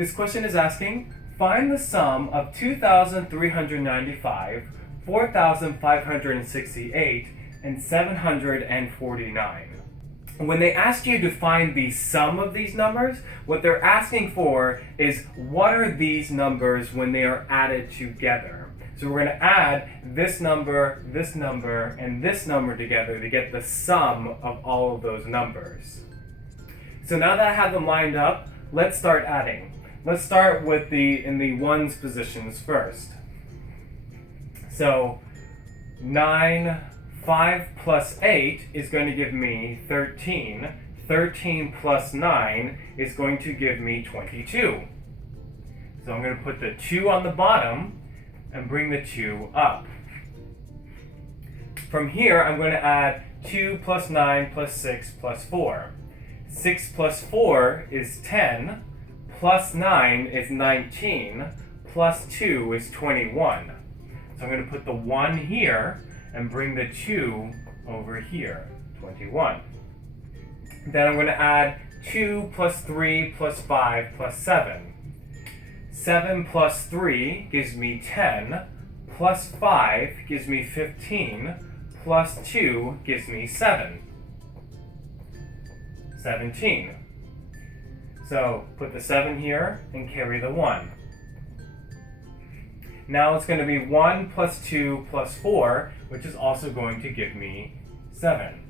This question is asking, find the sum of 2,395, 4,568, and 749. When they ask you to find the sum of these numbers, what they're asking for is what are these numbers when they are added together. So we're going to add this number, and this number together to get the sum of all of those numbers. So now that I have them lined up, let's start adding. Let's start with in the ones positions first. So 5 plus 8 is going to give me 13. 13 plus 9 is going to give me 22. So I'm going to put the 2 on the bottom and bring the 2 up. From here, I'm going to add 2 plus 9 plus 6 plus 4. 6 plus 4 is 10, plus 9 is 19, plus 2 is 21. So I'm going to put the 1 here and bring the 2 over here, 21. Then I'm going to add 2 plus 3 plus 5 plus 7. 7 plus 3 gives me 10, plus 5 gives me 15, plus 2 gives me 7. 17. So put the 7 here and carry the 1. Now it's going to be 1 plus 2 plus 4, which is also going to give me 7.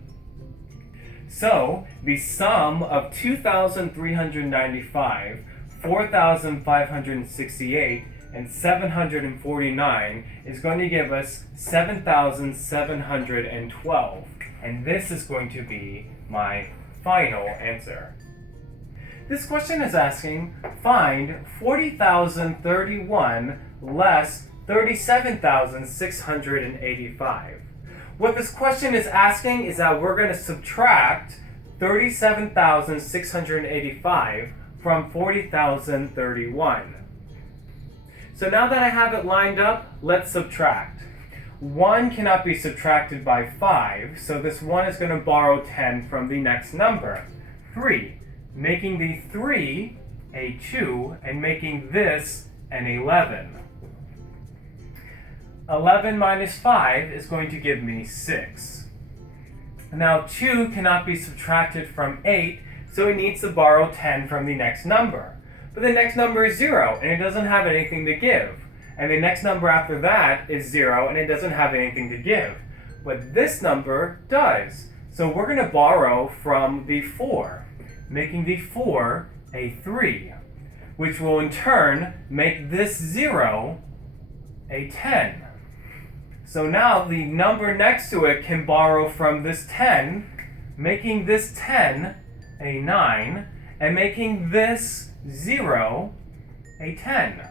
So the sum of 2,395, 4,568, and 749 is going to give us 7,712. And this is going to be my final answer. This question is asking, find 40,031 less 37,685. What this question is asking is that we're going to subtract 37,685 from 40,031. So now that I have it lined up, let's subtract. 1 cannot be subtracted by 5, so this 1 is going to borrow 10 from the next number, 3, making the 3 a 2 and making this an 11. 11 minus 5 is going to give me 6. Now 2 cannot be subtracted from 8, so it needs to borrow 10 from the next number. But the next number is 0, and it doesn't have anything to give. And the next number after that is 0, and it doesn't have anything to give. But this number does. So we're going to borrow from the 4, making the 4 a 3, which will in turn make this 0 a 10. So now the number next to it can borrow from this 10, making this 10 a 9, and making this 0 a 10.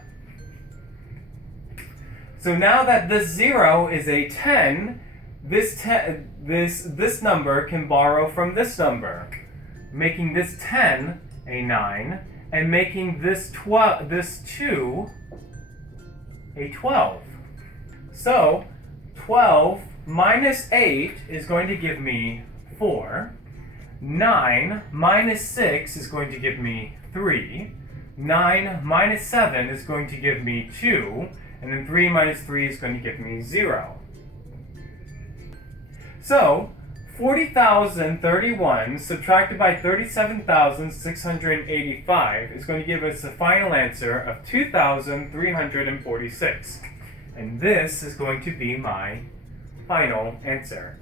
So now that this 0 is a 10, this number can borrow from this number, making this 10 a 9, and making this 2 a 12. So 12 minus 8 is going to give me 4. 9 minus 6 is going to give me 3. 9 minus 7 is going to give me 2. And then 3 minus 3 is going to give me 0. So 40,031 subtracted by 37,685 is going to give us a final answer of 2,346. And this is going to be my final answer.